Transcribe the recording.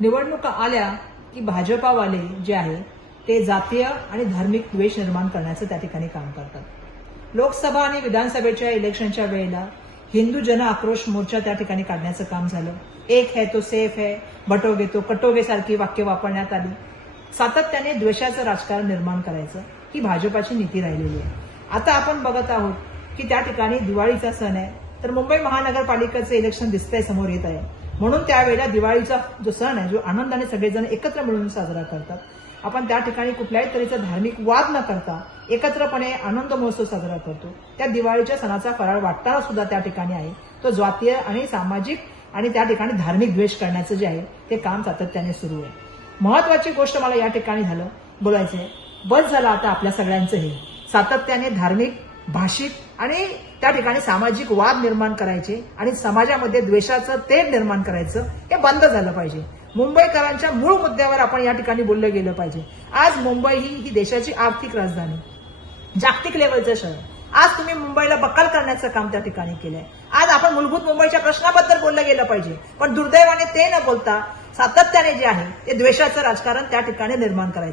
निवडणुका आल्या की भाजपावाले जे आहे ते जातीय आणि धार्मिक द्वेष निर्माण करण्याचं त्या ठिकाणी काम करतात. लोकसभा आणि विधानसभेच्या इलेक्शनच्या वेळेला हिंदू जन आक्रोश मोर्चा त्या ठिकाणी काढण्याचं काम झालं. एक है तो सेफ है, बटोगे तो कटोगे सारखी वाक्य वापरण्यात आली. सातत्याने द्वेषाचं राजकारण निर्माण करायचं ही भाजपाची नीती राहिलेली आहे. आता आपण बघत आहोत की त्या ठिकाणी दिवाळीचा सण आहे, तर मुंबई महानगरपालिकेचं इलेक्शन दिसतंय समोर येत आहे. म्हणून त्यावेळेला दिवाळीचा जो सण आहे, जो आनंदाने सगळेजण एकत्र मिळून साजरा करतात, आपण त्या ठिकाणी कुठल्याही तऱ्हेचा धार्मिक वाद न करता एकत्रपणे आनंद महोत्सव साजरा करतो. त्या दिवाळीच्या सणाचा फराळ वाटताना सुद्धा त्या ठिकाणी आहे तो जातीय आणि सामाजिक आणि त्या ठिकाणी धार्मिक द्वेष करण्याचं जे आहे ते काम सातत्याने सुरू आहे. महत्वाची गोष्ट मला या ठिकाणी बोलायचं आहे, बस झालं आता आपल्या सगळ्यांचं हे सातत्याने धार्मिक, भाषिक आणि त्या ठिकाणी सामाजिक वाद निर्माण करायचे आणि समाजामध्ये द्वेषाचं तेढ निर्माण करायचं हे बंद झालं पाहिजे. मुंबईकरांच्या मूळ मुद्द्यावर आपण या ठिकाणी बोललं गेलं पाहिजे. आज मुंबई ही देशाची आर्थिक राजधानी, जागतिक लेवलचं शहर. आज तुम्ही मुंबईला बक्कल करण्याचं काम त्या ठिकाणी केलंय. आज आपण मूलभूत मुंबईच्या प्रश्नाबद्दल बोललं गेलं पाहिजे, पण दुर्दैवाने ते न बोलता सातत्याने जे आहे ते द्वेषाचं राजकारण त्या ठिकाणी निर्माण करायचं.